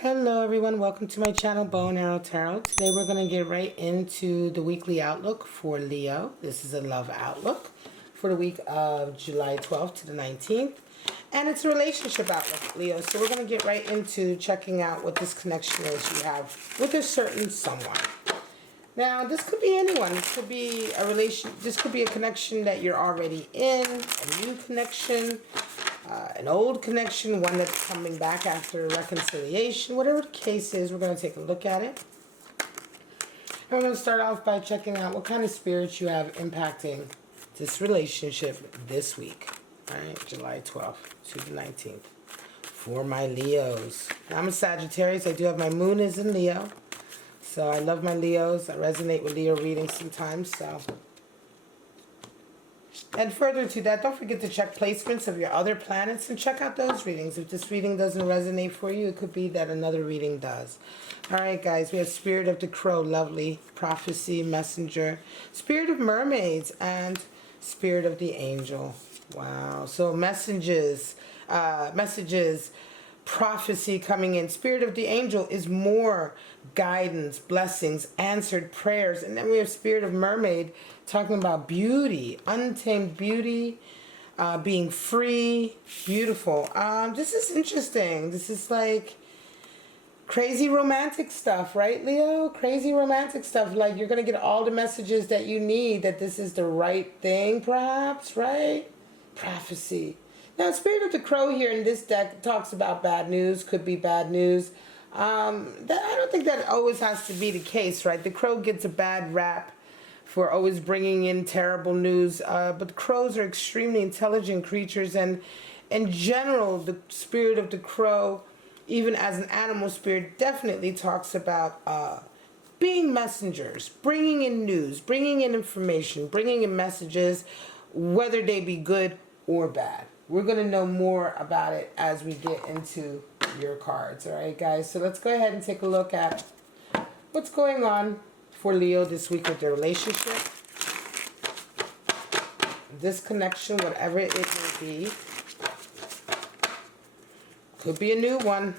Hello everyone, welcome to my channel Bow and Arrow Tarot. Today we're going to get right into the weekly outlook for Leo. This is a love outlook for the week of July 12th to the 19th. And it's a relationship outlook, Leo. So we're going to get right into checking out what this connection is you have with a certain someone. Now, this could be anyone. This could be a this could be a connection that you're already in, a new connection, an old connection, one that's coming back after reconciliation. Whatever the case is, we're going to take a look at it. And we're going to start off by checking out what kind of spirits you have impacting this relationship this week. Right, July 12th to the 19th. For my Leos. Now, I'm a Sagittarius. I do have my moon is in Leo. So I love my Leos. I resonate with Leo readings sometimes. And further to that, don't forget to check placements of your other planets and check out those readings. If this reading doesn't resonate for you, it could be that another reading does. All right, guys, we have Spirit of the Crow, lovely, Prophecy, Messenger, Spirit of Mermaids, and Spirit of the Angel. Wow. So messages, prophecy coming in. Spirit of the Angel is more guidance, blessings, answered prayers. And then we have Spirit of Mermaid talking about beauty, untamed beauty, being free, beautiful. This is interesting. This is like crazy romantic stuff, right, Leo? Crazy romantic stuff. Like you're going to get all the messages that you need, that this is the right thing, perhaps, right? Prophecy. Now, Spirit of the Crow here in this deck talks about bad news, could be bad news. I don't think that always has to be the case, right? The crow gets a bad rap for always bringing in terrible news, but crows are extremely intelligent creatures, and in general, the Spirit of the Crow, even as an animal spirit, definitely talks about being messengers, bringing in news, bringing in information, bringing in messages, whether they be good or bad. We're going to know more about it as we get into your cards. All right, guys? So let's go ahead and take a look at what's going on for Leo this week with their relationship. This connection, whatever it may be. Could be a new one.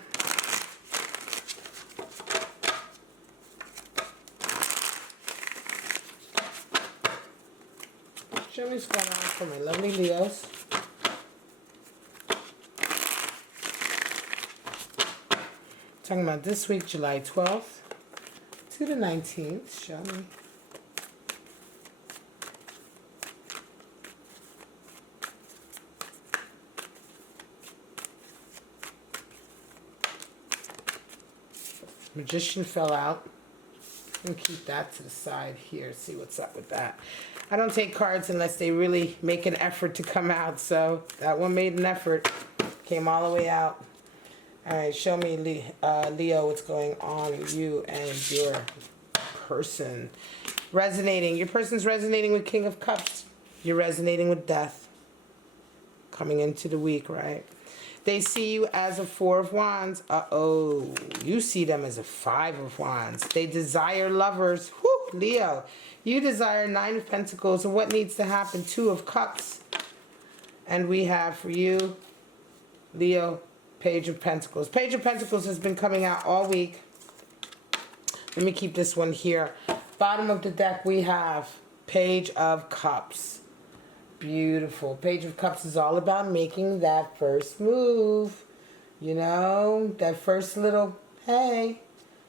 Show me what's going on for my lovely Leos. Talking about this week, July 12th to the 19th. Show me. Magician fell out. I'm going to keep that to the side here. See what's up with that. I don't take cards unless they really make an effort to come out. So that one made an effort. Came all the way out. All right, show me, Leo, what's going on with you and your person. Resonating. Your person's resonating with King of Cups. You're resonating with death. Coming into the week, right? They see you as a Four of Wands. Uh-oh. You see them as a Five of Wands. They desire lovers. Whew, Leo. You desire Nine of Pentacles. And what needs to happen? Two of Cups. And we have for you, Leo, Page of Pentacles. Page of Pentacles has been coming out all week. Let me keep this one here. Bottom of the deck we have Page of Cups. Beautiful. Page of Cups is all about making that first move. You know, that first little, hey,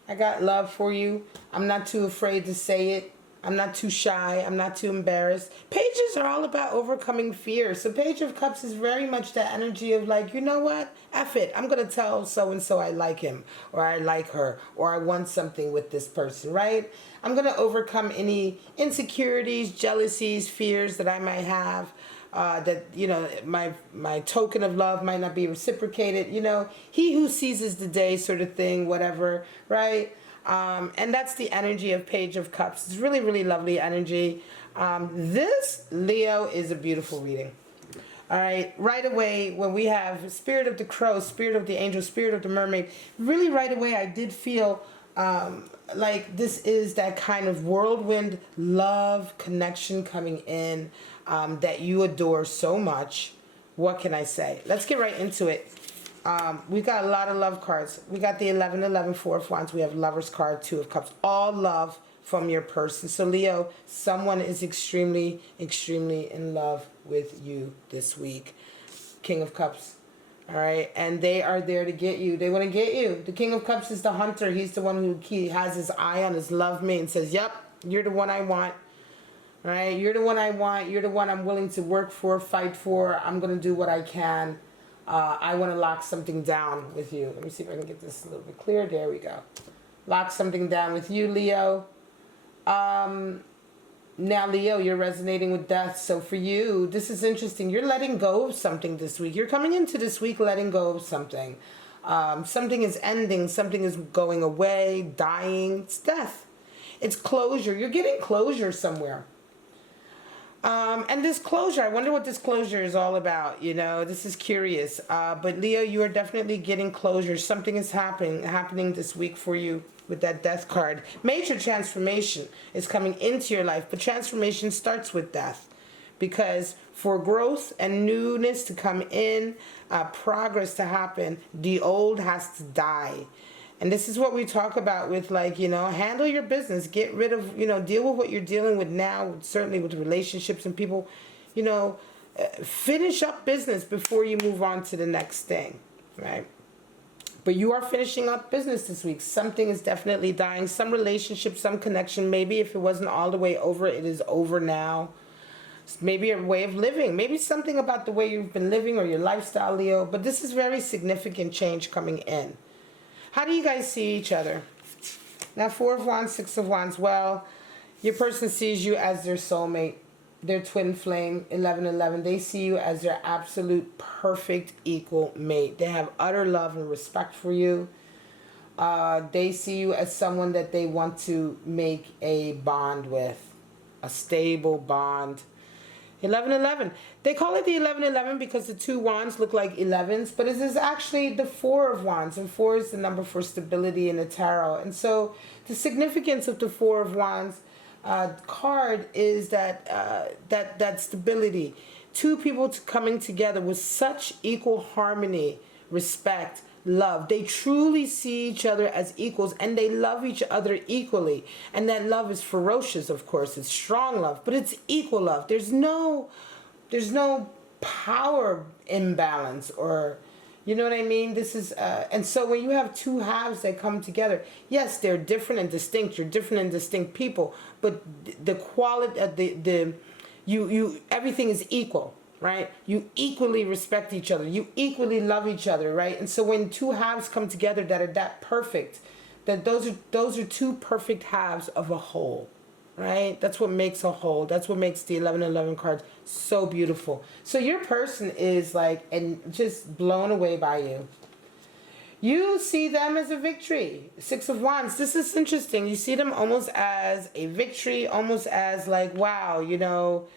I got love for you. I'm not too afraid to say it. I'm not too shy. I'm not too embarrassed. Pages are all about overcoming fear. So Page of Cups is very much that energy of like, you know what? F it. I'm going to tell so-and-so I like him, or I like her, or I want something with this person, right? I'm going to overcome any insecurities, jealousies, fears that I might have. That, you know, my token of love might not be reciprocated. You know, he who seizes the day sort of thing, whatever, right? And that's the energy of Page of Cups. It's really, really lovely energy. This, Leo, is a beautiful reading. All right, right away, when we have Spirit of the Crow, Spirit of the Angel, Spirit of the Mermaid, really right away I did feel like this is that kind of whirlwind love connection coming in that you adore so much. What can I say? Let's get right into it. We got a lot of love cards. We got the 11, 4 of Wands. We have Lover's card, 2 of Cups. All love from your person. So Leo, someone is extremely, extremely in love with you this week. King of Cups. All right. And they are there to get you. They want to get you. The King of Cups is the hunter. He's the one who has his eye on his love mate and says, yep, you're the one I want. All right. You're the one I want. You're the one I'm willing to work for, fight for. I'm going to do what I can. I want to lock something down with you. Let me see if I can get this a little bit clear. There we go. Lock something down with you, Leo. Now, Leo, you're resonating with death. So for you, this is interesting. You're letting go of something this week. You're coming into this week letting go of something. Something is ending. Something is going away, dying. It's death. It's closure. You're getting closure somewhere. And this closure, I wonder what this closure is all about. You know, this is curious. But Leo, you are definitely getting closure. Something is happening this week for you with that death card. Major transformation is coming into your life, but transformation starts with death. Because for growth and newness to come in, progress to happen, the old has to die. And this is what we talk about with, like, you know, handle your business. Get rid of, you know, deal with what you're dealing with now, certainly with relationships and people, you know, finish up business before you move on to the next thing, right? But you are finishing up business this week. Something is definitely dying. Some relationship, some connection. Maybe if it wasn't all the way over, it is over now. Maybe a way of living. Maybe something about the way you've been living or your lifestyle, Leo. But this is very significant change coming in. How do you guys see each other? Now, 4 of Wands, 6 of Wands. Well, your person sees you as their soulmate, their twin flame, 11. They see you as their absolute perfect equal mate. They have utter love and respect for you. They see you as someone that they want to make a bond with, a stable bond. 11. They call it the 11 because the 2 wands look like 11s, but it is actually the 4 of Wands, and 4 is the number for stability in the tarot. And so the significance of the 4 of Wands card is that stability. 2 people coming together with such equal harmony, respect, love. They truly see each other as equals, and they love each other equally. And that love is ferocious, of course. It's strong love, but it's equal love. There's no power imbalance, or, you know what I mean? This is and so when you have 2 halves that come together, yes, they're different and distinct. You're different and distinct people, but the quality, everything is equal. Right? You equally respect each other. You equally love each other, right? And so when 2 halves come together that are that perfect, that those are 2 perfect halves of a whole, right? That's what makes a whole. That's what makes the 11 cards so beautiful. So your person is like, and just blown away by you. You see them as a victory. 6 of Wands. This is interesting. You see them almost as a victory, almost as like, wow, you know,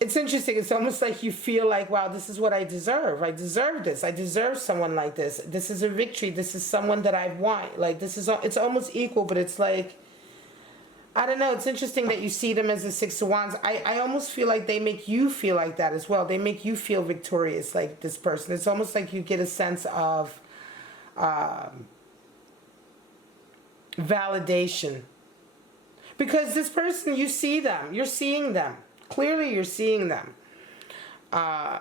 it's interesting. It's almost like you feel like, wow, this is what I deserve. I deserve this. I deserve someone like this. This is a victory. This is someone that I want. Like, this is, it's almost equal, but it's like, I don't know. It's interesting that you see them as a 6 of Wands. I almost feel like they make you feel like that as well. They make you feel victorious, like this person. It's almost like you get a sense of validation. Because this person, you see them. You're seeing them. Clearly, you're seeing them. And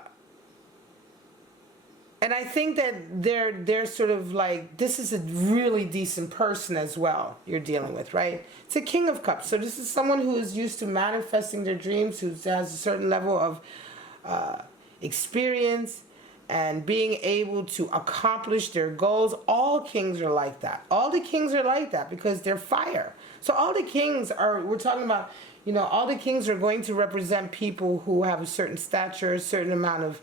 I think that they're sort of like, this is a really decent person as well you're dealing with, right? It's a King of Cups. So this is someone who is used to manifesting their dreams, who has a certain level of experience and being able to accomplish their goals. All kings are like that. All the kings are like that because they're fire. So all the kings are, we're talking about, you know, all the kings are going to represent people who have a certain stature, a certain amount of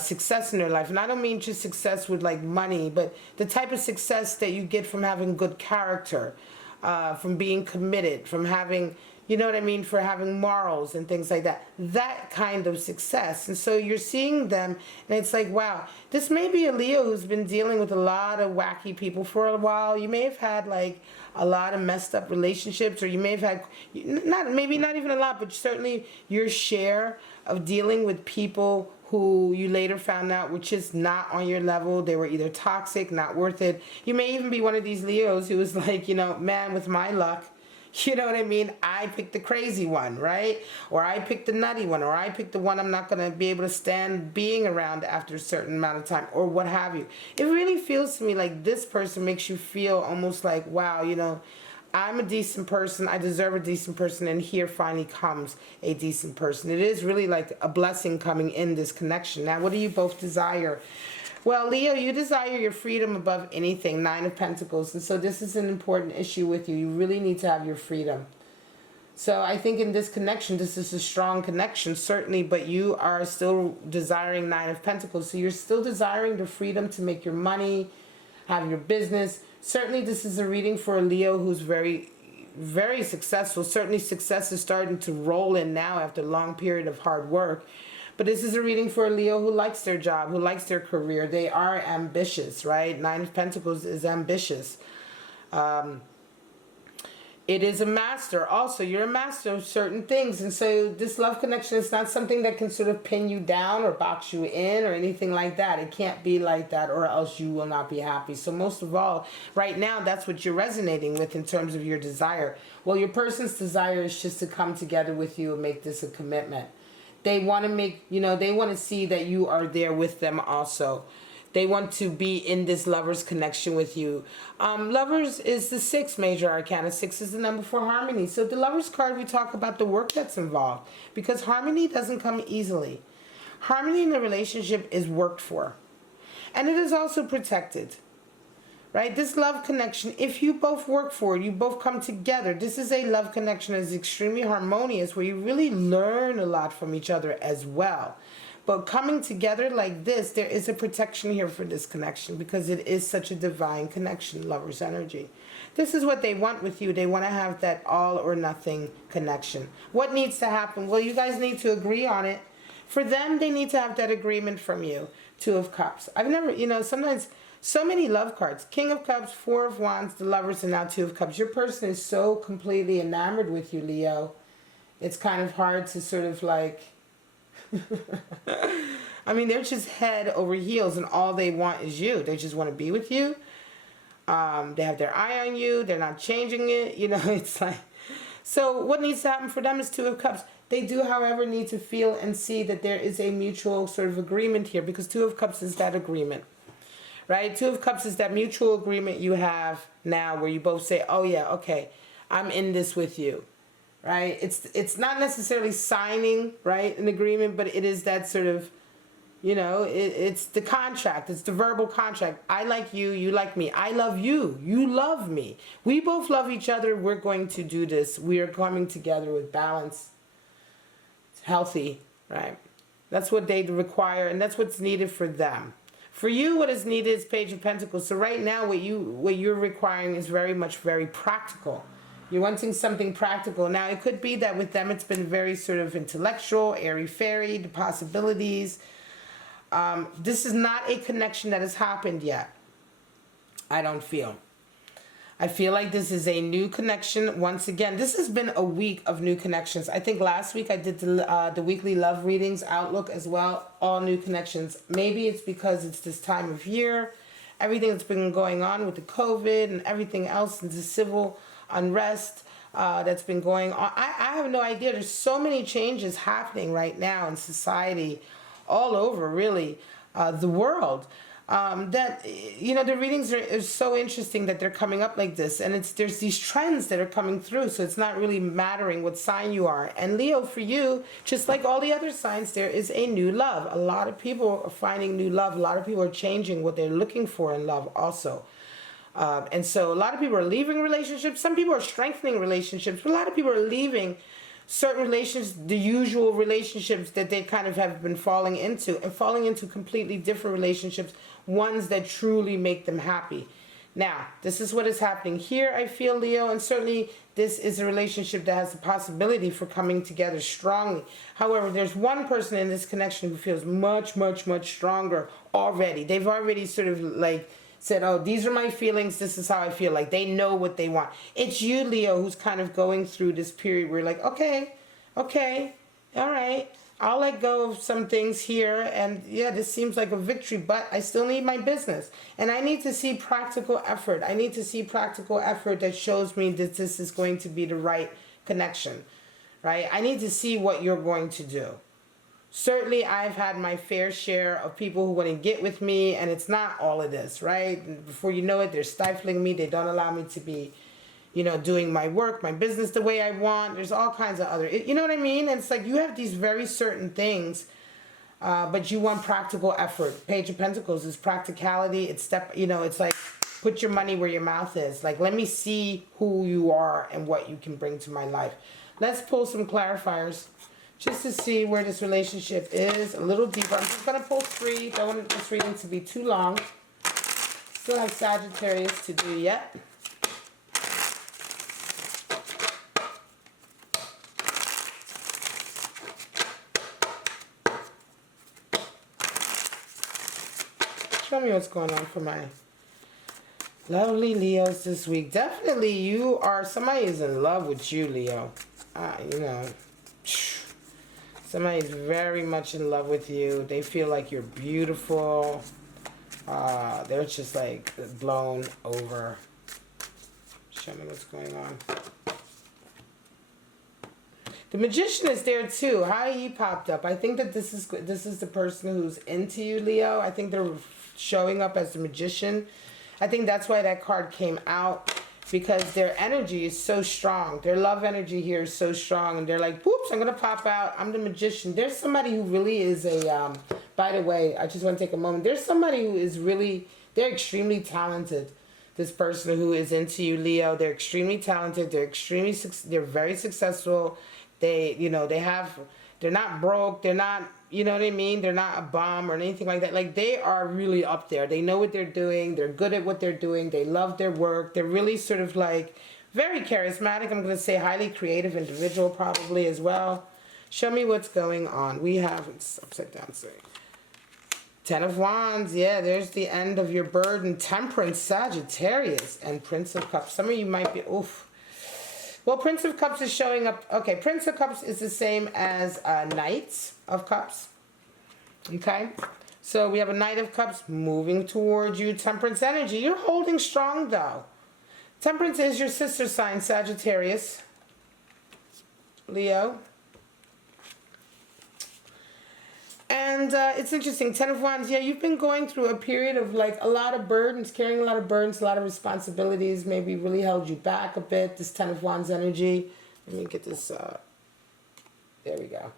success in their life. And I don't mean just success with like money, but the type of success that you get from having good character, from being committed, from having, you know what I mean, for having morals and things like that. That kind of success. And so you're seeing them, and it's like, wow, this may be a Leo who's been dealing with a lot of wacky people for a while. You may have had like a lot of messed up relationships, or you may have had, maybe not even a lot, but certainly your share of dealing with people who you later found out were just not on your level. They were either toxic, not worth it. You may even be one of these Leos who was like, you know, man, with my luck, you know what I mean? I picked the crazy one, right? Or I picked the nutty one, or I picked the one I'm not going to be able to stand being around after a certain amount of time, or what have you. It really feels to me like this person makes you feel almost like, wow, you know, I'm a decent person, I deserve a decent person, and here finally comes a decent person. It is really like a blessing coming in this connection. Now, what do you both desire? Well, Leo, you desire your freedom above anything, 9 of Pentacles, and so this is an important issue with you. You really need to have your freedom. So I think in this connection, this is a strong connection, certainly, but you are still desiring 9 of Pentacles, so you're still desiring the freedom to make your money, have your business. Certainly this is a reading for a Leo who's very, very successful. Certainly success is starting to roll in now after a long period of hard work. But this is a reading for a Leo who likes their job, who likes their career. They are ambitious, right? 9 of Pentacles is ambitious. It is a master. Also, you're a master of certain things. And so this love connection is not something that can sort of pin you down or box you in or anything like that. It can't be like that, or else you will not be happy. So most of all, right now, that's what you're resonating with in terms of your desire. Well, your person's desire is just to come together with you and make this a commitment. They want to make, you know, they want to see that you are there with them also. They want to be in this lover's connection with you. Lovers is the 6th major arcana. 6 is the number for harmony. So the lover's card, we talk about the work that's involved, because harmony doesn't come easily. Harmony in a relationship is worked for, and it is also protected. Right? This love connection, if you both work for it, you both come together. This is a love connection that is extremely harmonious, where you really learn a lot from each other as well. But coming together like this, there is a protection here for this connection, because it is such a divine connection, lover's energy. This is what they want with you. They want to have that all or nothing connection. What needs to happen? Well, you guys need to agree on it. For them, they need to have that agreement from you. 2 of Cups. I've never, you know, sometimes so many love cards. King of Cups, 4 of Wands, the Lovers, and now 2 of Cups. Your person is so completely enamored with you, Leo. It's kind of hard to sort of like... I mean, they're just head over heels, and all they want is you. They just want to be with you. They have their eye on you. They're not changing it. You know, it's like... So what needs to happen for them is 2 of Cups. They do, however, need to feel and see that there is a mutual sort of agreement here, because 2 of Cups is that agreement. Right? 2 of Cups is that mutual agreement you have now, where you both say, oh yeah, okay, I'm in this with you. Right? It's not necessarily signing, right, an agreement, but it is that sort of, you know, it's the contract. It's the verbal contract. I like you, you like me. I love you, you love me. We both love each other. We're going to do this. We are coming together with balance. It's healthy, right? That's what they require, and that's what's needed for them. For you, what is needed is Page of Pentacles. So right now, what you're requiring is very practical. You're wanting something practical. Now, it could be that with them, it's been very sort of intellectual, airy-fairy, the possibilities. This is not a connection that has happened yet, I don't feel. I feel like this is a new connection. Once again, this has been a week of new connections. I think last week I did the weekly love readings, Outlook as well, all new connections. Maybe it's because it's this time of year, everything that's been going on with the COVID and everything else, and the civil unrest that's been going on. I have no idea. There's so many changes happening right now in society, all over really the world, that, you know, the readings are so interesting that they're coming up like this, and there's these trends that are coming through, so it's not really mattering what sign you are. And Leo, for you, just like all the other signs, there is a new love. A lot of people are finding new love. A lot of people are changing what they're looking for in love also. And so a lot of people are leaving relationships. Some people are strengthening relationships, but a lot of people are leaving certain relations, the usual relationships that they kind of have been falling into, and falling into completely different relationships, ones that truly make them happy. Now, this is what is happening here, I feel, Leo, and certainly this is a relationship that has the possibility for coming together strongly. However, there's one person in this connection who feels much stronger already. They've already sort of like said, oh, these are my feelings, this is how I feel. Like, they know what they want. It's you, Leo, who's kind of going through this period where you're like, okay, all right, I'll let go of some things here, and yeah, this seems like a victory, but I still need my business. And I need to see practical effort. I need to see practical effort that shows me that this is going to be the right connection, right? I need to see what you're going to do. Certainly, I've had my fair share of people who want to get with me, and it's not all of this, right? And before you know it, they're stifling me. They don't allow me to be, doing my work, my business the way I want. There's all kinds of other, you know what I mean? And it's like you have these very certain things, but you want practical effort. Page of Pentacles is practicality. It's it's like put your money where your mouth is. Like, let me see who you are and what you can bring to my life. Let's pull some clarifiers just to see where this relationship is a little deeper. I'm just going to pull 3. Don't want this reading to be too long. Still have Sagittarius to do yet. Show me what's going on for my lovely Leos this week. Definitely somebody is in love with you, Leo. Somebody's very much in love with you. They feel like you're beautiful. They're just like blown over. Show me what's going on. The Magician is there too. How he popped up. I think that this is the person who's into you, Leo. I think they're showing up as the Magician. I think that's why that card came out, because their energy is so strong. Their love energy here is so strong, and they're like, whoops, I'm gonna pop out. I'm the Magician. There's somebody who really is by the way, I just want to take a moment. There's somebody who is they're extremely talented. This person who is into you, Leo, they're extremely talented. They're very successful. They're not broke. They're not, you know what I mean? They're not a bum or anything like that. Like, they are really up there. They know what they're doing. They're good at what they're doing. They love their work. They're really sort of like very charismatic. I'm going to say highly creative individual probably as well. Show me what's going on. We have, it's upside down, sorry. 10 of Wands. Yeah, there's the end of your burden. Temperance, Sagittarius, and Prince of Cups. Some of you might be, oof. Well, Prince of Cups is showing up. Okay, Prince of Cups is the same as Knights of Cups. Okay, so we have a Knight of Cups moving towards you. Temperance energy. You're holding strong, though. Temperance is your sister sign, Sagittarius. Leo. And it's interesting. 10 of Wands. Yeah, you've been going through a period of like a lot of burdens, carrying a lot of burdens, a lot of responsibilities, maybe really held you back a bit, this 10 of Wands energy. Let me get this, there we go.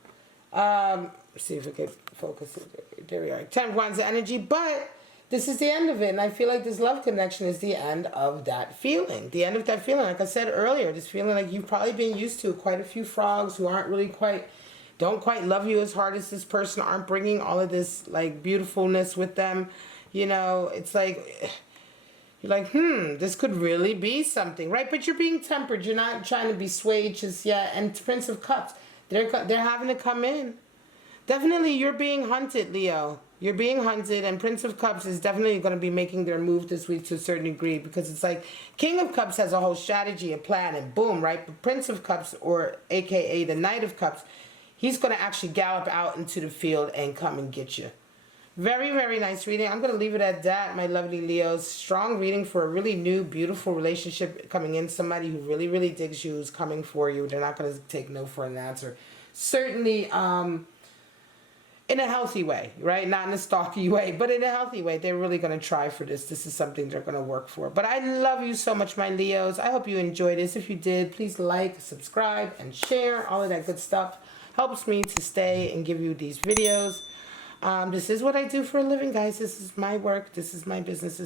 See if we can focus it. There we are. 10 of Wands energy, but this is the end of it. And I feel like this love connection is the end of that feeling. The end of that feeling. Like I said earlier, this feeling like you've probably been used to quite a few frogs who don't quite love you as hard as this person, aren't bringing all of this like beautifulness with them. It's like, you're like, this could really be something, right? But you're being tempered. You're not trying to be swayed just yet. And Prince of Cups, they're having to come in. Definitely you're being hunted, Leo. You're being hunted, and Prince of Cups is definitely going to be making their move this week to a certain degree, because it's like King of Cups has a whole strategy, a plan, and boom, right? But Prince of Cups, or AKA the Knight of Cups, he's going to actually gallop out into the field and come and get you. Very, very nice reading. I'm going to leave it at that, my lovely Leos. Strong reading for a really new, beautiful relationship coming in. Somebody who really, really digs you, who's coming for you. They're not going to take no for an answer. Certainly in a healthy way, right? Not in a stalky way, but in a healthy way. They're really going to try for this. This is something they're going to work for. But I love you so much, my Leos. I hope you enjoyed this. If you did, please like, subscribe, and share. All of that good stuff helps me to stay and give you these videos. This is what I do for a living, guys. This is my work. This is my business.